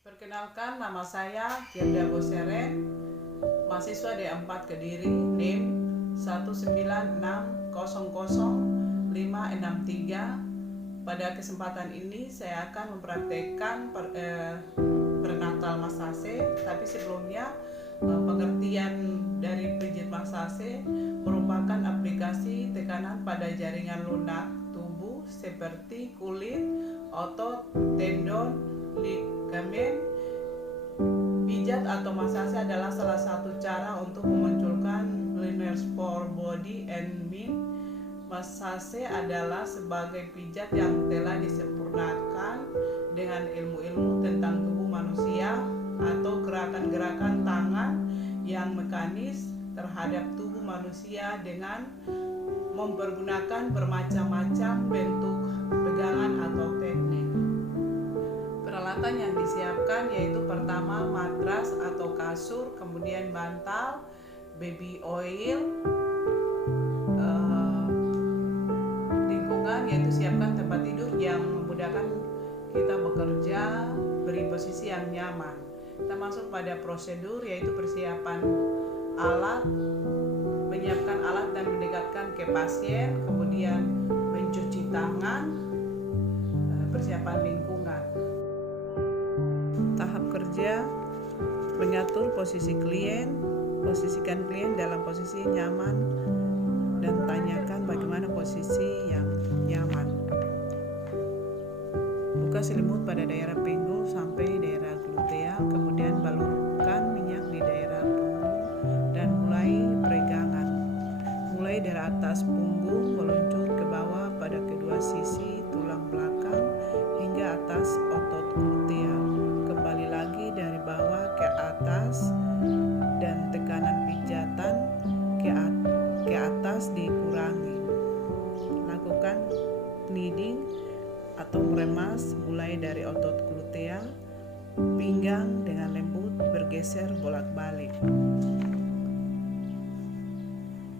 Perkenalkan, nama saya Gerda Boseren, mahasiswa D4 Kediri, NIM 196000563. Pada kesempatan ini saya akan mempraktekkan prenatal massage, tapi sebelumnya pengertian dari pijat massage merupakan aplikasi tekanan pada jaringan lunak tubuh seperti kulit, otot, tendon, ligamen. Pijat atau massage adalah salah satu cara untuk memunculkan cleaners for body and mind. Massage adalah sebagai pijat yang telah disempurnakan dengan ilmu-ilmu tentang tubuh manusia atau gerakan-gerakan tangan yang mekanis terhadap tubuh manusia dengan mempergunakan bermacam-macam bentuk pegangan atau teknik. Peralatan yang disiapkan yaitu pertama matras atau kasur, kemudian bantal, baby oil, lingkungan yaitu siapkan tempat tidur yang memudahkan kita bekerja, beri posisi yang nyaman. Kita masuk pada prosedur yaitu persiapan alat, menyiapkan alat dan mendekatkan ke pasien, kemudian mencuci tangan, persiapan lingkungan. Tahap kerja: mengatur posisi klien, posisikan klien dalam posisi nyaman dan tanyakan bagaimana posisi yang nyaman. Buka selimut pada daerah pinggul sampai daerah gluteal, kemudian balurkan minyak di daerah punggung dan mulai peregangan. Mulai dari atas punggung meluncur ke bawah pada kedua sisi tulang belakang hingga atas otot gluteal. Kembali lagi dari bawah ke atas dan tekanan pijatan ke atas dikurangi. Lakukan kneading atau meremas mulai dari otot gluteal, pinggang dengan lembut bergeser bolak-balik.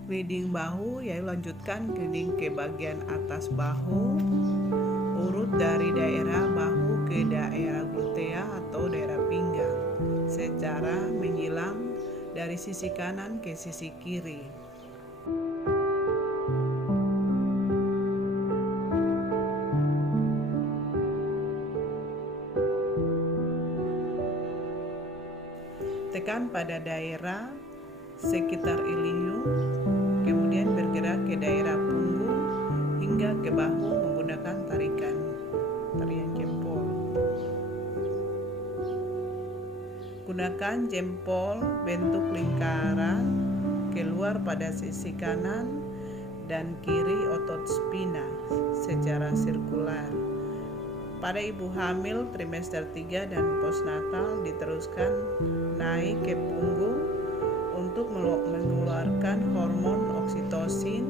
Kneading bahu yaitu lanjutkan kneading ke bagian atas bahu, urut dari daerah bahu ke daerah glutea atau daerah pinggang secara menyilang dari sisi kanan ke sisi kiri. Tekan pada daerah sekitar ilium, kemudian bergerak ke daerah punggung hingga ke bahu menggunakan tarian jempol. Gunakan jempol bentuk lingkaran keluar pada sisi kanan dan kiri otot spina secara sirkular. Pada ibu hamil trimester 3 dan postnatal diteruskan naik ke punggung untuk mengeluarkan hormon oksitosin.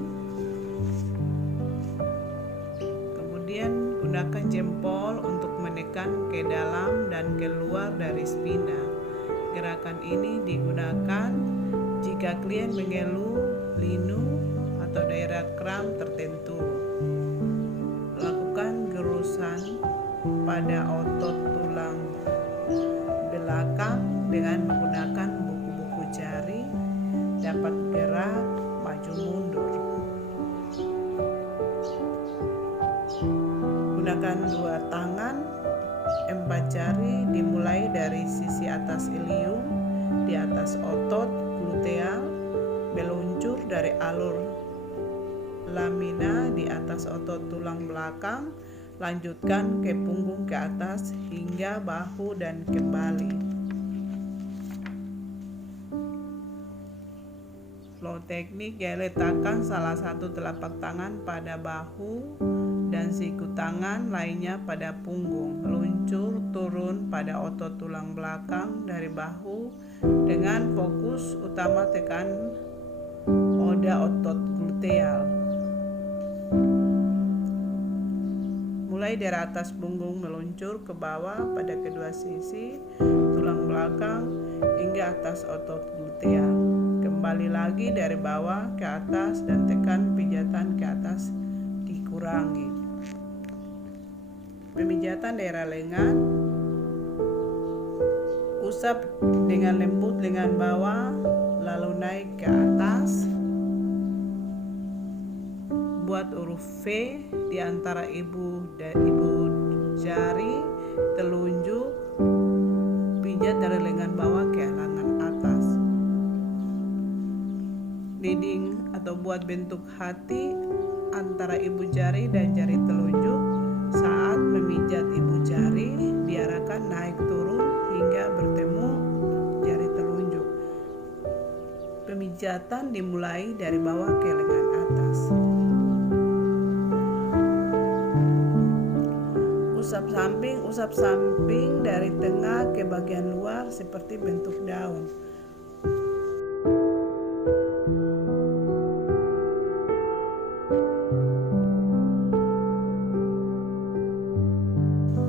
Kemudian gunakan jempol untuk menekan ke dalam dan keluar dari spina. Gerakan ini digunakan jika klien mengeluh linu atau daerah kram tertentu. Lakukan gerusan pada otot tulang belakang dengan menggunakan buku-buku jari, dapat gerak maju mundur. Gunakan dua tangan, 4 jari dimulai dari sisi atas ilium di atas otot gluteal, meluncur dari alur lamina di atas otot tulang belakang, lanjutkan ke punggung ke atas hingga bahu dan kembali. Flow teknik yaitu letakkan salah satu telapak tangan pada bahu dan siku tangan lainnya pada punggung. Meluncur turun pada otot tulang belakang dari bahu dengan fokus utama tekan oda otot gluteal. Mulai dari atas punggung meluncur ke bawah pada kedua sisi tulang belakang hingga atas otot gluteal. Kembali lagi dari bawah ke atas dan tekan pijatan ke atas dikurangi. Pemijatan daerah lengan, usap dengan lembut lengan bawah, lalu naik ke atas. Buat huruf V di antara ibu jari, telunjuk, pijat dari lengan bawah ke lengan atas. Leading atau buat bentuk hati antara ibu jari dan jari telunjuk. Saat memijat ibu jari, diarahkan naik turun hingga bertemu jari telunjuk. Pemijatan dimulai dari bawah ke lengan atas. Usap samping dari tengah ke bagian luar seperti bentuk daun.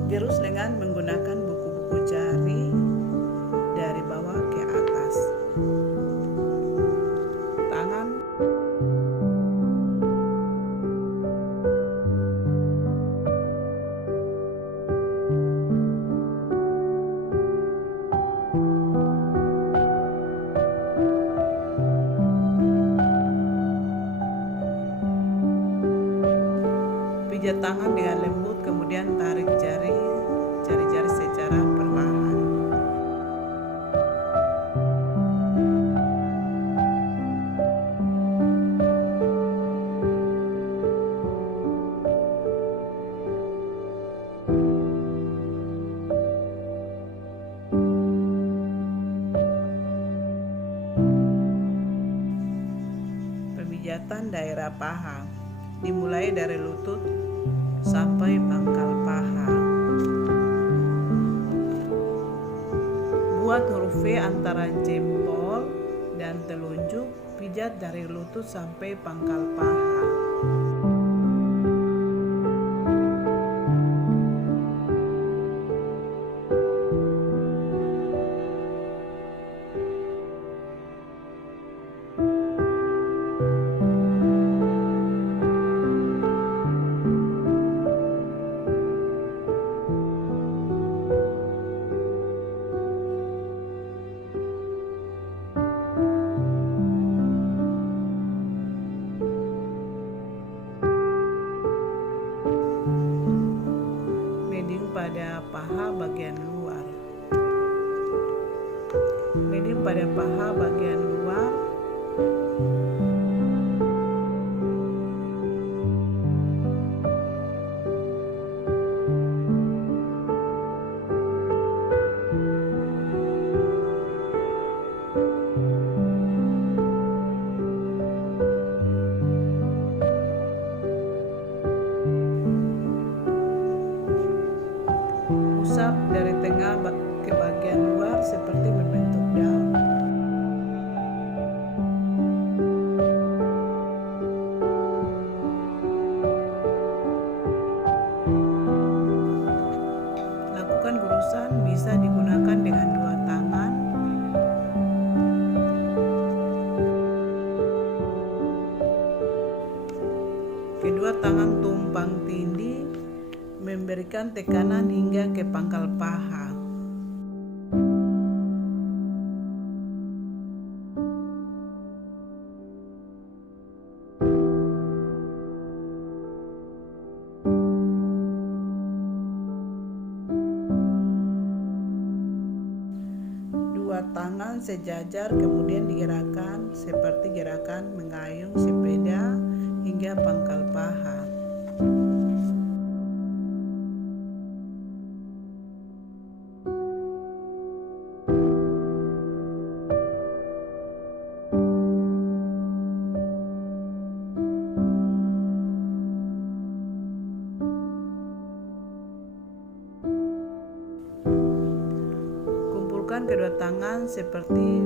Gerus lengan menggunakan buku-buku jari dari bawah ke atas. Tangan pijat tangan dengan lembut, kemudian tarik jari-jari secara perlahan. Pemijatan daerah paha dimulai dari lutut sampai pangkal paha. Buat huruf V antara jempol dan telunjuk, pijat dari lutut sampai pangkal paha. Pada paha bagian luar. Leading pada paha bagian luar. Usap dari tengah ke bagian luar seperti membentuk daun. Lakukan gurusan bisa digunakan dengan dua tangan. Kedua tangan tumpang tindih memberikan tekanan hingga ke pangkal paha. Dua tangan sejajar kemudian digerakkan seperti gerakan mengayun sepeda hingga pangkal paha. Kedua tangan seperti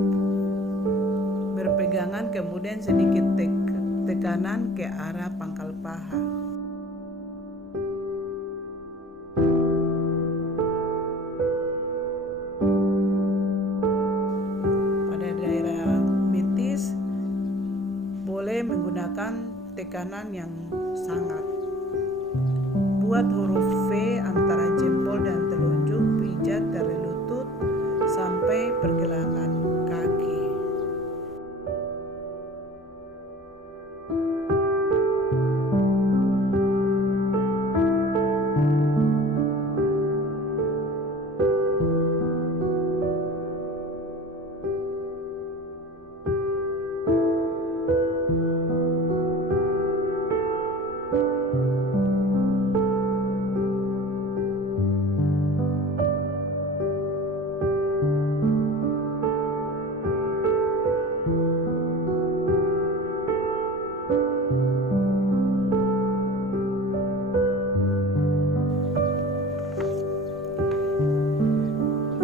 berpegangan, kemudian sedikit tekanan ke arah pangkal paha. Pada daerah betis boleh menggunakan tekanan yang sangat. Buat huruf V antara jempol dan telunjuk, pijat dari lutut sampai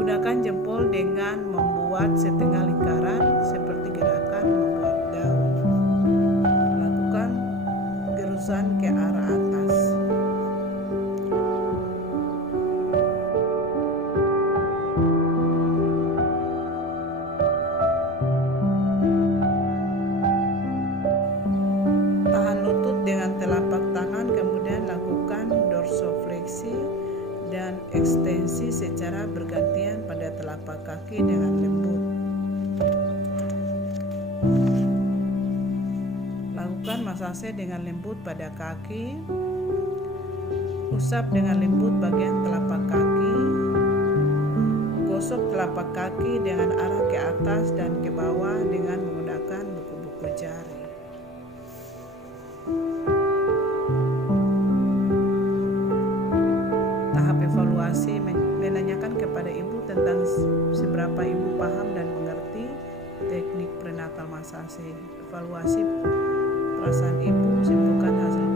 Gunakan jempol dengan membuat setengah lingkaran seperti gerakan membuat daun. Lakukan gerusan ke arah atas. Tahan lutut dengan telapak tangan, kemudian lakukan dorsofleksi dan ekstensi secara bergantian pada telapak kaki dengan lembut. Lakukan masase dengan lembut pada kaki. Usap dengan lembut bagian telapak kaki. Gosok telapak kaki dengan arah ke atas dan ke bawah dengan menggunakan buku-buku jari. Tahap evaluasi menanyakan kepada ibu tentang seberapa ibu paham dan mengerti teknik prenatal massage. Evaluasi perasaan ibu, simpulkan hasil